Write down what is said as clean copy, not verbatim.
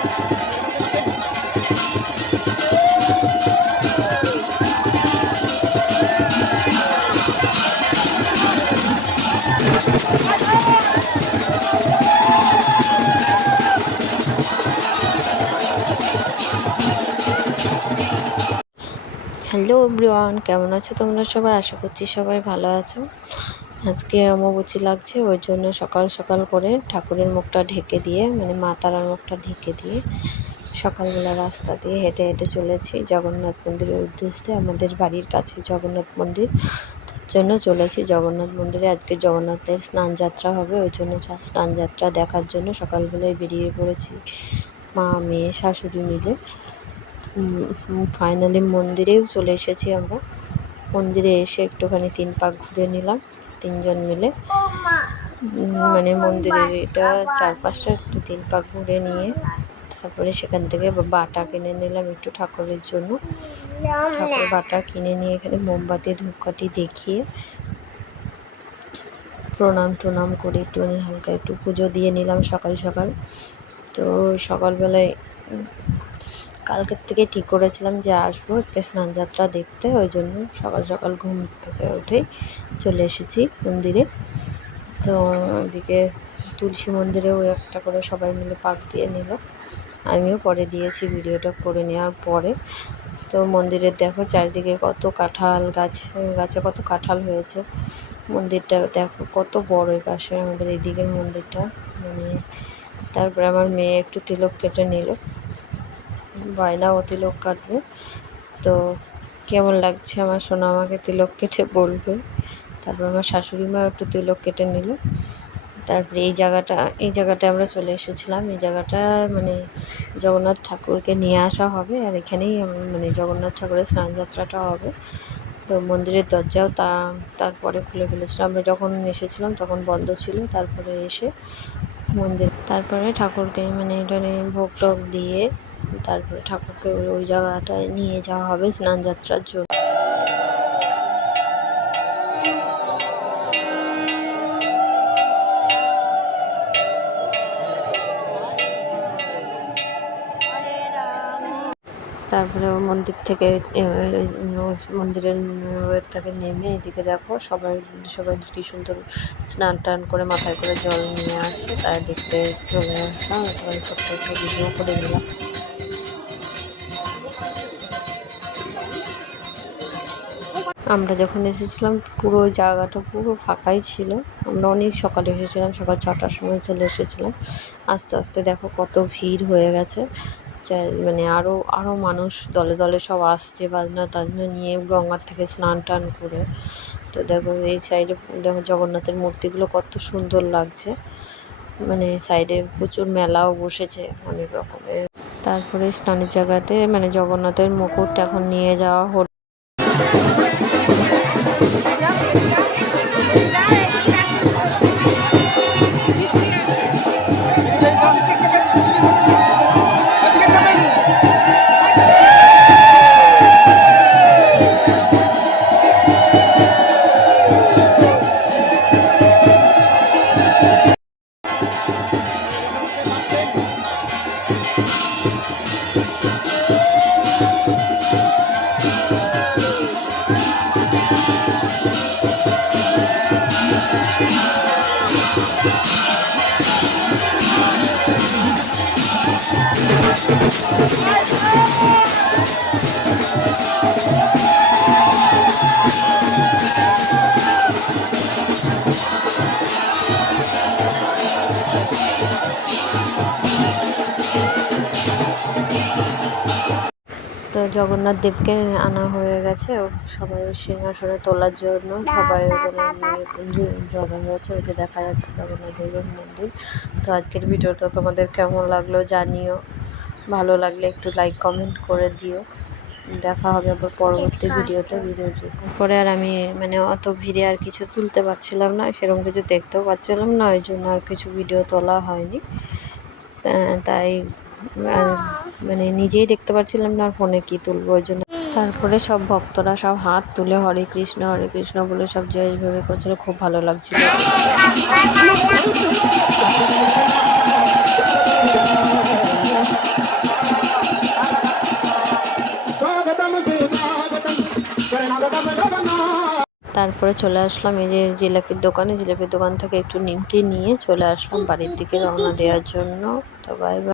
Hello everyone, কেমন আছো তোমরা সবাই? আশা করছি সবাই ভালো আছো। আজকে অমাবস্যা লাগছে, ওই জন্য সকাল সকাল করে ঠাকুরের মুখটা ঢেকে দিয়ে, মানে মা তারার মুখটা ঢেকে দিয়ে সকালবেলা রাস্তা দিয়ে হেঁটে হেঁটে চলেছি জগন্নাথ মন্দিরের উদ্দেশ্যে। আমাদের বাড়ির কাছে জগন্নাথ মন্দির, তার জন্য চলেছি জগন্নাথ মন্দিরে। আজকে জগন্নাথের স্নান যাত্রা হবে, ওই জন্য স্নান যাত্রা দেখার জন্য সকালবেলায় বেরিয়ে পড়েছি মা, মেয়ে, শাশুড়ি মিলে। ফাইনালি মন্দিরেও চলে এসেছি আমরা। মন্দিরে এসে একটুখানি 3 পাক ঘুরে নিলাম তিনজন মিলে। মানে মন্দিরের এটা চারপাশটা একটু 3 পাক ঘুরে নিয়ে তারপরে সেখান থেকে বাটা কিনে নিলাম একটু ঠাকুরের জন্য। ঠাকুর বাটা কিনে নিয়ে এখানে মোমবাতি ধূপকাঠি দেখিয়ে প্রণাম টনাম করে একটুখানি হালকা একটু পুজো দিয়ে নিলাম সকাল সকাল। তো সকালবেলায় কালকের থেকে ঠিক করেছিলাম যে আসবো স্নান যাত্রা দেখতে, ওই জন্য সকাল সকাল ঘুম থেকে উঠেই চলে এসেছি মন্দিরে। তো ওদিকে তুলসী মন্দিরেও একটা করে সবাই মিলে পাক দিয়ে নিল, আমিও পরে দিয়েছি ভিডিওটা করে নেওয়ার পরে। তো মন্দিরের দেখো চারিদিকে কত কাঁঠাল গাছে কত কাঁঠাল হয়েছে। মন্দিরটা দেখো কত বড়, এই পাশে আমাদের এই দিকের মন্দিরটা। মানে তারপরে আমার মেয়ে একটু তিলক কেটে নিল, বায়না ও তিলক কাটবে। তো কেমন লাগছে আমার সোনা আমাকে তিলক কেটে বলবে। তারপর আমার শাশুড়ি মা একটু তিলক কেটে নিল। তারপরে এই জায়গাটায় আমরা চলে এসেছিলাম। এই জায়গাটা মানে জগন্নাথ ঠাকুরকে নিয়ে আসা হবে, আর এখানেই মানে জগন্নাথ ঠাকুরের স্নানযাত্রাটা হবে। তো মন্দিরের দরজাও তারপরে খুলে ফেলেছিল। আমরা যখন এসেছিলাম তখন বন্ধ ছিল। তারপরে এসে তারপরে ঠাকুরকে মানে এখানে ভোগ টোগ দিয়ে তারপরে ঠাকুরকে ওই জায়গাটায় নিয়ে যাওয়া হবে স্নানযাত্রার জন্য। তারপরে মন্দির থেকে মন্দিরের থেকে নেমে এদিকে দেখো সবাই কি সুন্দর স্নান টান করে মাথায় করে জল নিয়ে আসে, তাই দেখতে চলে আসলাম। ছোট্ট একটা ভিডিও করে নিলাম। আমরা যখন এসেছিলাম পুরো জায়গাটা পুরো ফাঁকাই ছিল। আমরা অনেক সকালে এসেছিলাম, সকাল 6টার সময় চলে এসেছিলাম। আস্তে আস্তে দেখো কত ভিড় হয়ে গেছে। মানে আরও মানুষ দলে দলে সব আসছে বাজনা টাজনা নিয়ে গঙ্গার থেকে স্নান টান করে। তো দেখো এই সাইডে দেখো জগন্নাথের মূর্তিগুলো কত সুন্দর লাগছে। মানে সাইডে প্রচুর মেলাও বসেছে অনেক রকমের। তারপরে স্নানের জায়গাতে মানে জগন্নাথের মুকুট এখন নিয়ে যাওয়া হলো। তো জগন্নাথ দেবকে আনা হয়ে গেছে, সবাই সিংহাসনে তোলার জন্য সবাই জড়ো হয়েছে। ওই যে দেখা যাচ্ছে জগন্নাথ দেবের মন্দির। তো আজকের ভিডিওটা তোমাদের কেমন লাগলো জানিও, ভালো লাগলে একটু লাইক কমেন্ট করে দিও। দেখা হবে আবার পরবর্তী ভিডিওতে। পরে আর আমি মানে অত ভিড়ে আর কিছু তুলতে পারছিলাম না, সেরকম কিছু দেখতেও পাচ্ছিলাম না, ওই জন্য আর কিছু ভিডিও তোলা হয়নি। তাই মানে নিজেই দেখতে পাচ্ছিলাম না আর ফোনে কি তুলবো, ওই জন্য। তারপরে সব ভক্তরা সব হাত তুলে হরে কৃষ্ণ বলে সব যেভাবে করছিল, খুব ভালো লাগছিল। তারপরে চলে আসলাম এই যে জিলাপির দোকানে, জিলাপির দোকান থেকে একটু নিমকি নিয়ে চলে আসলাম বাড়ির দিকে রওনা দেওয়ার জন্য। তো বাই বাই।